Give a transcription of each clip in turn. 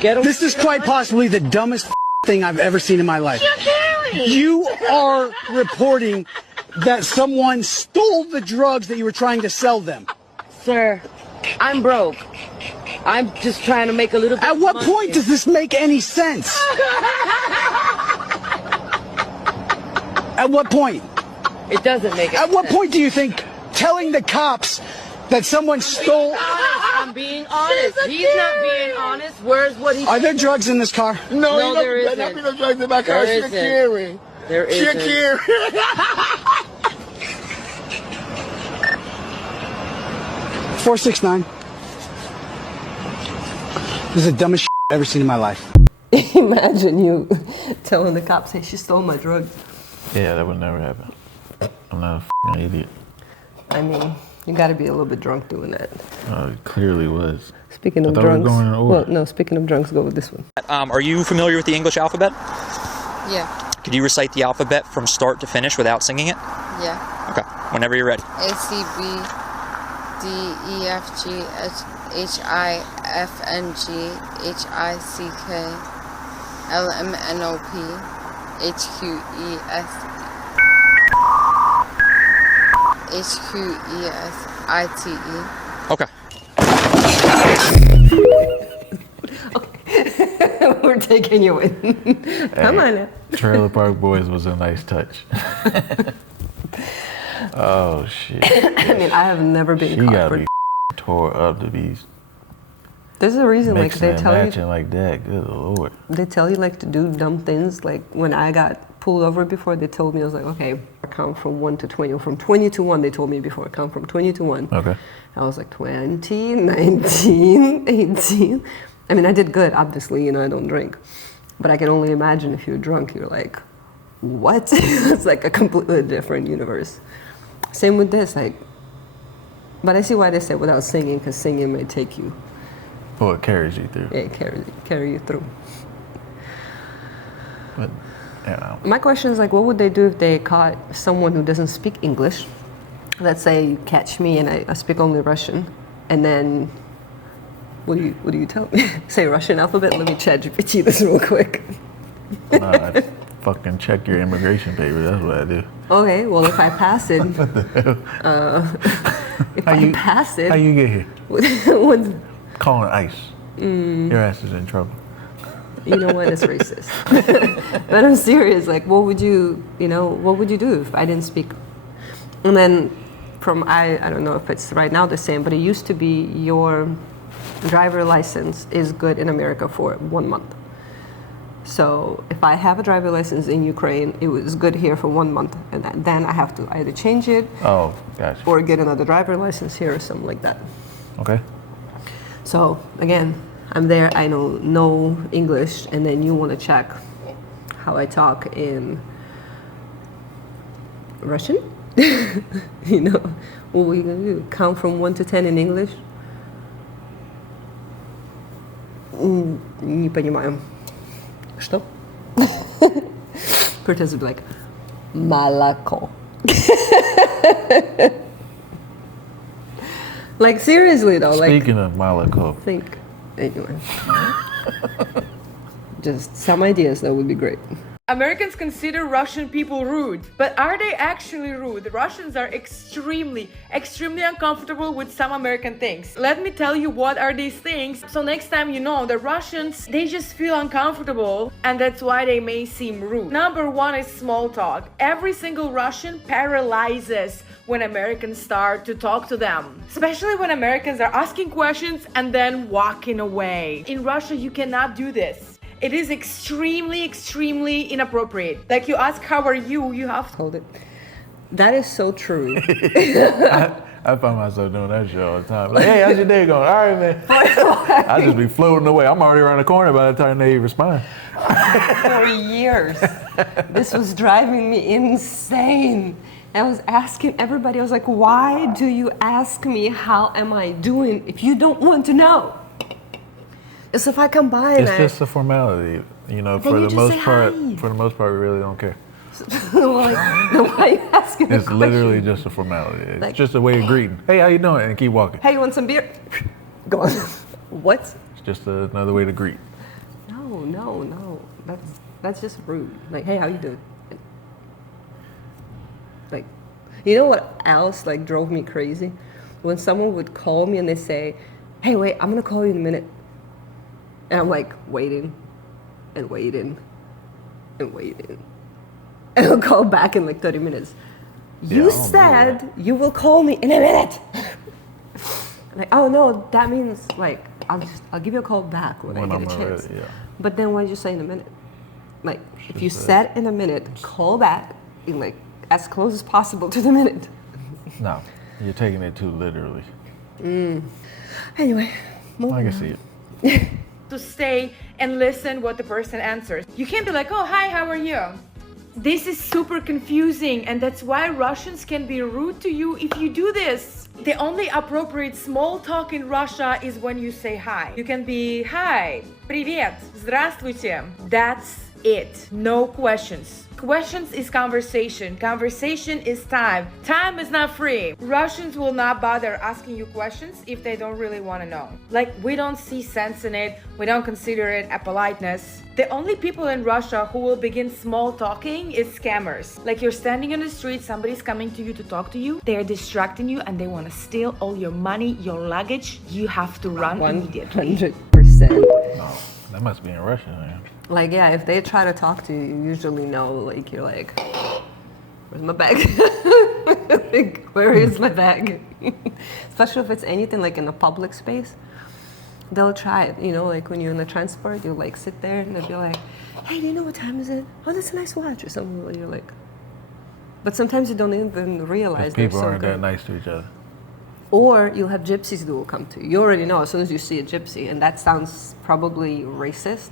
Get him. This is quite possibly the dumbest thing I've ever seen in my life. You are reporting that someone stole the drugs that you were trying to sell them. Sir, I'm broke. I'm just trying to make a little bit At what money. point does this make any sense? At what point? It doesn't make At what point do you think telling the cops that someone stole... I'm being honest. He's not being honest. Where's what he... Are there drugs in this car? No, there isn't. There be no drugs in my car. There She's isn't. carrying. There She's isn't. carrying. 469. This is the dumbest I've ever seen in my life. Imagine you telling the cops, hey, she stole my drugs. Yeah, that would never happen. I'm not a f***ing idiot. I mean, you gotta be a little bit drunk doing that. It clearly was. Speaking of I thought we were drunks, going in order. well, no, speaking of drunks, go with this one. Are you familiar with the English alphabet? Yeah. Could you recite the alphabet from start to finish without singing it? Yeah. Okay, whenever you're ready. A, C, B, D, E, F, G, H, I, F, N, G, H, I, C, K, L, M, N, O, P, H, Q, E, S, H, Q, E, S, I, T, E. Okay. We're taking you in. Come on now. Trailer Park Boys was a nice touch. Oh, shit. I mean, I have never been She caught gotta for... be tore up to be There's a reason, like, mixing they and tell matching you... like that. Good Lord. They tell you, like, to do dumb things. Like, when I got pulled over before, they told me, I was like, okay, I count from 1 to 20. Or from 20 to 1, they told me before. I count from 20 to 1. Okay. I was like 20, 19, 18. I mean, I did good, obviously, you know, I don't drink. But I can only imagine if you're drunk, you're like, what? It's like a completely different universe. Same with this, like, but I see why they say without singing, because singing may take you. Well, it carries you through. Yeah, carry you through. But, you know. My question is like, what would they do if they caught someone who doesn't speak English? Let's say you catch me and I speak only Russian, and then what do you tell me? Say Russian alphabet. Let me chat GPT this real quick. I fucking check your immigration papers. That's what I do. Okay, well if I pass it, How you get here? what, Calling ICE. Your ass is in trouble. you know what? It's racist. But I'm serious. Like, what would you do if I didn't speak? And then I don't know if it's right now the same, but it used to be your driver license is good in America for 1 month. So if I have a driver license in Ukraine, it was good here for 1 month, and then I have to either change it Oh, gotcha. or get another driver license here or something like that. Okay. So again, I'm there, I know no English, and then you want to check how I talk in Russian? You know, what are you going to do? Count from 1 to 10 in English? Не понимаю. Что? Quortez would be like, молоко. Like, seriously though, like... Speaking of Malaco, Think, anyway. Just some ideas, that would be great. Americans consider Russian people rude, but are they actually rude? The Russians are extremely uncomfortable with some American things. Let me tell you what are these things, so next time you know the Russians, they just feel uncomfortable, and that's why they may seem rude. Number one is small talk. Every single Russian paralyzes when Americans start to talk to them, especially when Americans are asking questions and then walking away. In Russia, you cannot do this. It is extremely inappropriate. Like, you ask, how are you? You have to Hold it. That is so true. I find myself doing that shit all the time. Like, hey, how's your day going? All right, man. I just be floating away. I'm already around the corner by the time they respond. For years. This was driving me insane. I was asking everybody, I was like, why do you ask me how am I doing if you don't want to know? It's if I come by and It's just a formality, you know. Then For you the just most say part, hi. for the most part, we really don't care. like, then why are you asking It's the literally question? just a formality. It's Like- just a way of greeting. Hey, how you doing? And keep walking. Hey, you want some beer? Go on. What? It's just another way to greet. that's just rude. Like, hey, how you doing? Like, you know what else like drove me crazy? When someone would call me and they say, hey, wait, I'm gonna call you in a minute. And I'm like waiting and waiting and waiting. And I'll call back in like 30 minutes. You said you will call me in a minute. Like, oh no, that means like I'll give you a call back when I get a chance. Ready, yeah. But then why did you say in a minute? Like, if you said in a minute, call back in like as close as possible to the minute. No, you're taking it too literally. Anyway, I can see it. To stay and listen what the person answers. You can't be like, oh, hi, how are you? This is super confusing, and that's why Russians can be rude to you if you do this. The only appropriate small talk in Russia is when you say hi. You can be, hi, привет, здравствуйте. That's it. No questions. Questions is conversation. Conversation is time. Time is not free. Russians will not bother asking you questions if they don't really want to know. Like, we don't see sense in it. We don't consider it a politeness. The only people in Russia who will begin small talking is scammers. Like, you're standing on the street, somebody's coming to you to talk to you. They're distracting you and they want to steal all your money, your luggage. You have to run immediately. 100%. No, that must be in Russian, man. Like, yeah, if they try to talk to you, you usually know, like, you're like, where's my bag? Like, where is my bag? Especially if it's anything like in a public space, they'll try it, you know, like when you're in the transport, you'll like sit there and they'll be like, hey, do you know what time is it? Oh, that's a nice watch or something. And you're like, but sometimes you don't even realize they're People so aren't good. that nice to each other. Or you'll have gypsies who will come to you. You already know as soon as you see a gypsy, and that sounds probably racist.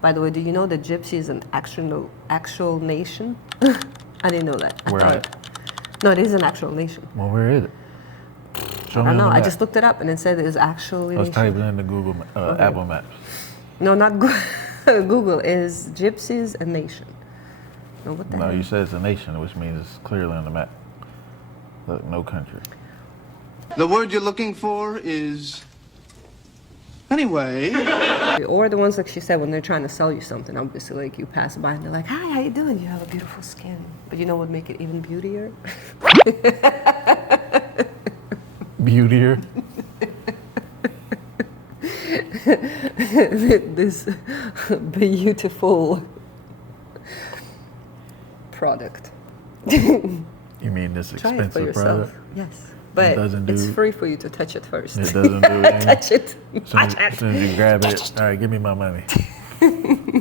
By the way, do you know that gypsy is an actual nation? I didn't know that. Where at? No, it is an actual nation. Well, where is it? Show I me don't on know. the I map. just looked it up and it said it is actually. Let's type it into Google, Apple Maps. No, not Google. Is gypsies a nation? No, what the No, hell? you said it's a nation, which means it's clearly on the map. Look, no country. The word you're looking for is... Anyway... Or the ones like she said when they're trying to sell you something. Obviously, like you pass by and they're like, "Hi, how you doing? You have a beautiful skin." But you know what would make it even beautier? Beautier. This beautiful product. You mean this Try it for expensive yourself. product? Yes. But doesn't it's do- free for you to touch it first. It doesn't do anything. Touch it. As soon as you grab it, all right, give me my money.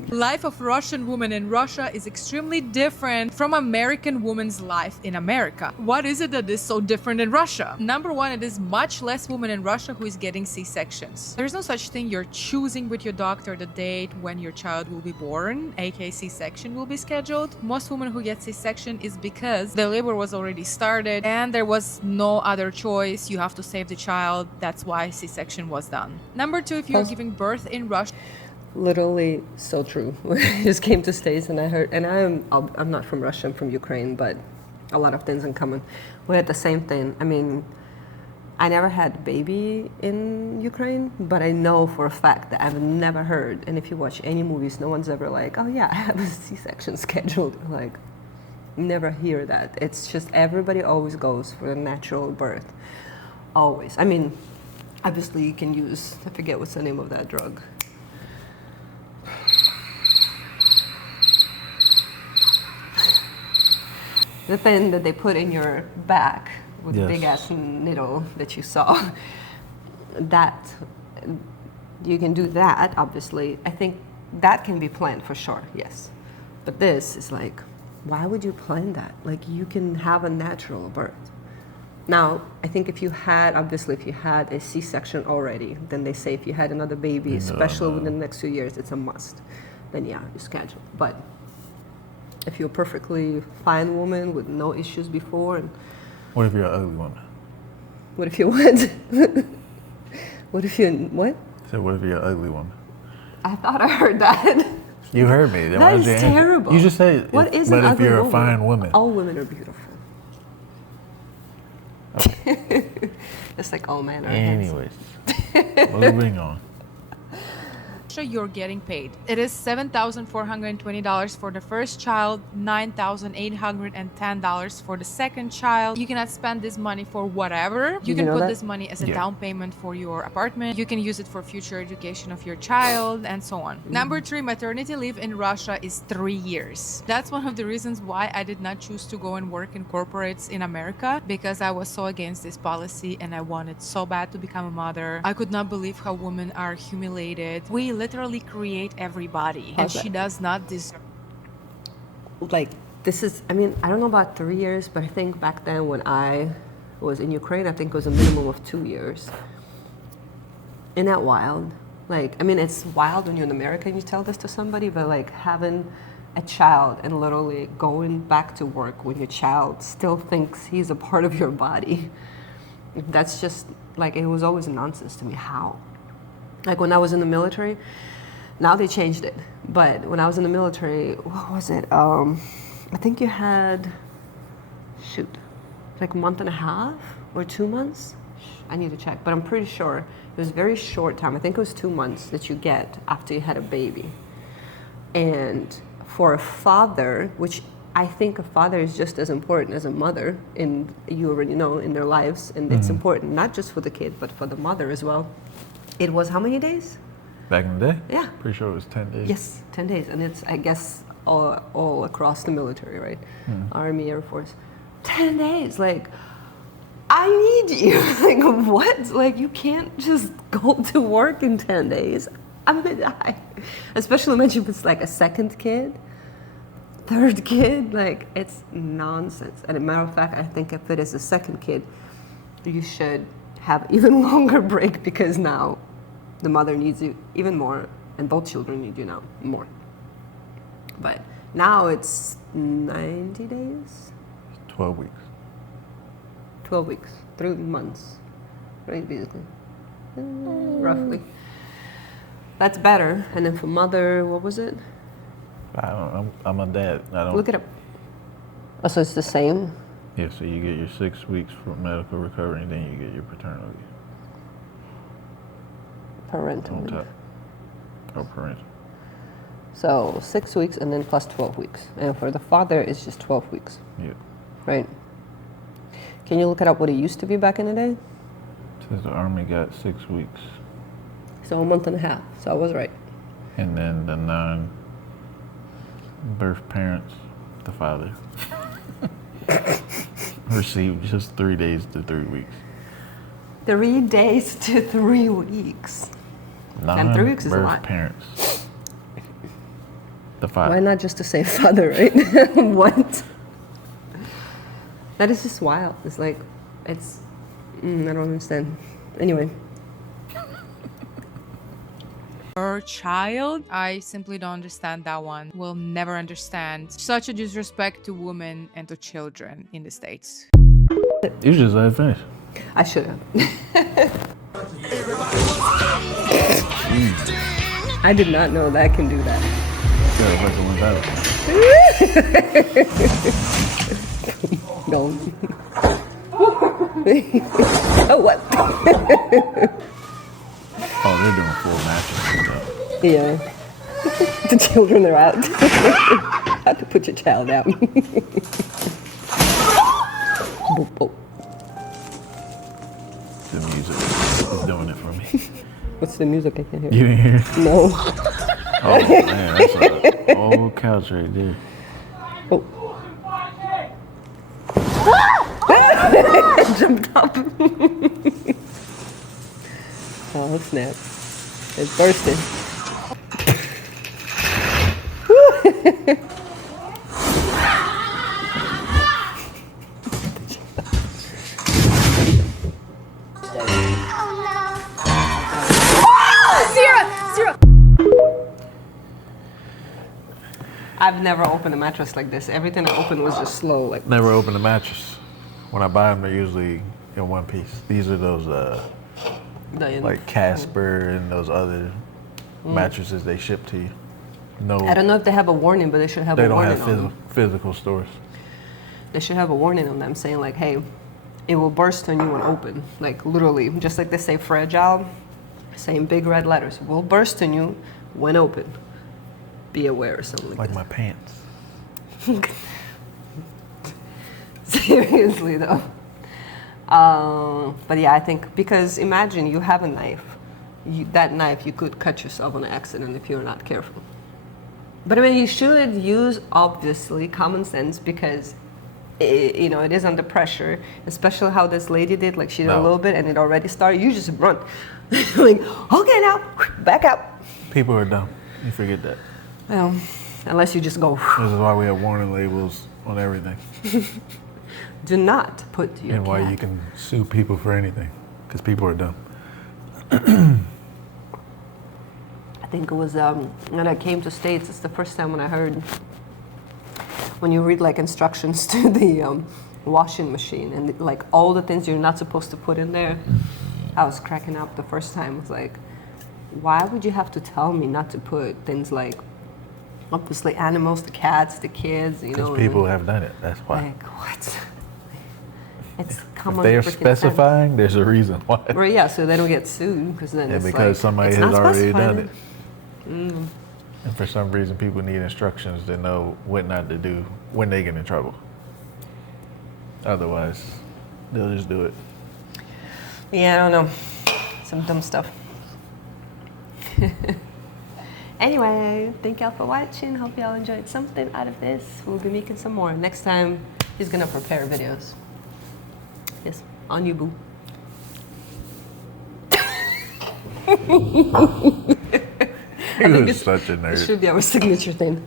Life of Russian woman in Russia is extremely different from American woman's life in America. What is it that is so different in Russia? Number one, it is much less women in Russia who is getting C-sections. There's no such thing. You're choosing with your doctor the date when your child will be born, aka C-section will be scheduled. Most women who get C-section is because the labor was already started and there was no other choice. You have to save the child. That's why C-section was done. Number two, if you're giving birth in Russia, Literally so true. I just came to States and I heard, and I'm not from Russia, I'm from Ukraine, but a lot of things in common. We had the same thing. I mean, I never had a baby in Ukraine, but I know for a fact that I've never heard, and if you watch any movies, no one's ever like, oh yeah, I have a C-section scheduled. Like, never hear that. It's just everybody always goes for a natural birth. Always. I mean, obviously you can use, I forget what's the name of that drug. The thing that they put in your back with the Yes. big ass needle that you saw, that you can do that, obviously. I think that can be planned for sure, yes. But this is like, why would you plan that? Like, you can have a natural birth. Now, I think if you had, obviously, if you had a C-section already, then they say if you had another baby, especially within the next few years, it's a must. Then yeah, you schedule. But if you're a perfectly fine woman with no issues before, and What if you're an ugly woman? what if you what? What if you what? So what if you're an ugly woman? I thought I heard that. You heard me. Then That why is did you answer? terrible. You just said, What is but an if ugly you're woman? a fine woman. All women are beautiful. It's like all men are handsome. Anyways, moving on. you're getting paid. It is $7,420 for the first child, $9,810 for the second child. You cannot spend this money for whatever. You can put this money as a down payment for your apartment. You can use it for future education of your child and so on. Number 3, maternity leave in Russia is 3 years. That's one of the reasons why I did not choose to go and work in corporates in America, because I was so against this policy and I wanted so bad to become a mother. I could not believe how women are humiliated. We literally create everybody, and she does not deserve. Like, this is, I mean, I don't know about 3 years, but I think back then when I was in Ukraine, I think it was a minimum of 2 years. Isn't that wild? Like, I mean, it's wild when you're in America and you tell this to somebody, but like having a child and literally going back to work when your child still thinks he's a part of your body, that's just, like, it was always nonsense to me. How? Like, when I was in the military, now they changed it, but when I was in the military, what was it? I think you had, like a month and a half or 2 months? I need to check, but I'm pretty sure it was a very short time. I think it was 2 months that you get after you had a baby. And for a father, which I think a father is just as important as a mother, in, you already know, in their lives, and it's important not just for the kid, but for the mother as well. It was how many days? Back in the day? Yeah. Pretty sure it was 10 days. Yes, 10 days. And it's, I guess, all across the military, right? Army, Air Force. 10 days, like, I need you. Like, what? Like, you can't just go to work in 10 days. I'm gonna die. Especially imagine if it's like a second kid, third kid, like, it's nonsense. And a matter of fact, I think if it is a second kid, you should have even longer break, because now the mother needs you even more, and both children need you now more. But now it's 90 days? 12 weeks. 12 weeks, 3 months, right, basically, roughly. That's better. And then for mother, what was it? I don't know. I'm a dad. I don't. Look it up. Oh, so it's the same? Yeah, so you get your 6 weeks for medical recovery, and then you get your paternal leave. Parental On leave. top. Oh, parental. So 6 weeks and then plus 12 weeks. And for the father, it's just 12 weeks. Yeah. Right. Can you look it up what it used to be back in the day? Says the Army got 6 weeks. So a month and a half. So I was right. And then the non-birth parents, the father, received just 3 days to 3 weeks. 3 days to 3 weeks. And 3 weeks is a lot. Non-birth parents. The father. Why not just to say father, right? What? That is just wild. It's like, it's, I don't understand. Anyway. Her child, I simply don't understand that one. Will never understand such a disrespect to women and to children in the States. You just let it finish. I should have. I did not know that I can do that. Yeah, like the ones No. Oh, what? Oh, they're doing full matches. Yeah. The children are out. Have to put your child out. Boop, boop. The music is doing it for me. What's the music? I can't hear. You didn't hear it? No. Oh, man, that's an old couch right there. Oh. Jumped up. Oh, snap. It's bursting. I've never opened a mattress like this. Everything I opened was just slow. Like, Never opened a mattress. When I buy them, they're usually in one piece. These are those like Casper and those other mattresses they ship to you. No, I don't know if they have a warning, but they should have they a don't warning have on them. physical stores. They should have a warning on them saying like, hey, it will burst on you when open. Like literally, just like they say fragile, saying big red letters, will burst on you when open, be aware or something Like this. my pants. Seriously though. But yeah, I think because imagine you have a knife. That knife, you could cut yourself on accident if you're not careful. But I mean, you should use, obviously, common sense because, it is under pressure, especially how this lady did. Like, she did a little bit and it already started. You just run. Like, okay, now, back out. People are dumb. You forget that. Well, unless you just go. This is why we have warning labels on everything. Do not put your And why cat. you can sue people for anything. Because people are dumb. I think it was when I came to States, it's the first time when I heard when you read like instructions to the washing machine and like all the things you're not supposed to put in there. I was cracking up the first time. It's like, why would you have to tell me not to put things like obviously animals, the cats, the kids, Because people have done it. That's why. Like what? It's If common. they're freaking sense. specifying, there's a reason why. Well, yeah, so they don't get sued because then Yeah, it's because like, somebody it's has not already specified. done it. And for some reason, people need instructions to know what not to do when they get in trouble. Otherwise, they'll just do it. Yeah, I don't know. Some dumb stuff. Anyway, thank y'all for watching. Hope y'all enjoyed something out of this. We'll be making some more. Next time, he's gonna prepare videos. Yes, on you, boo. He was such a nerd. It should be our signature thing.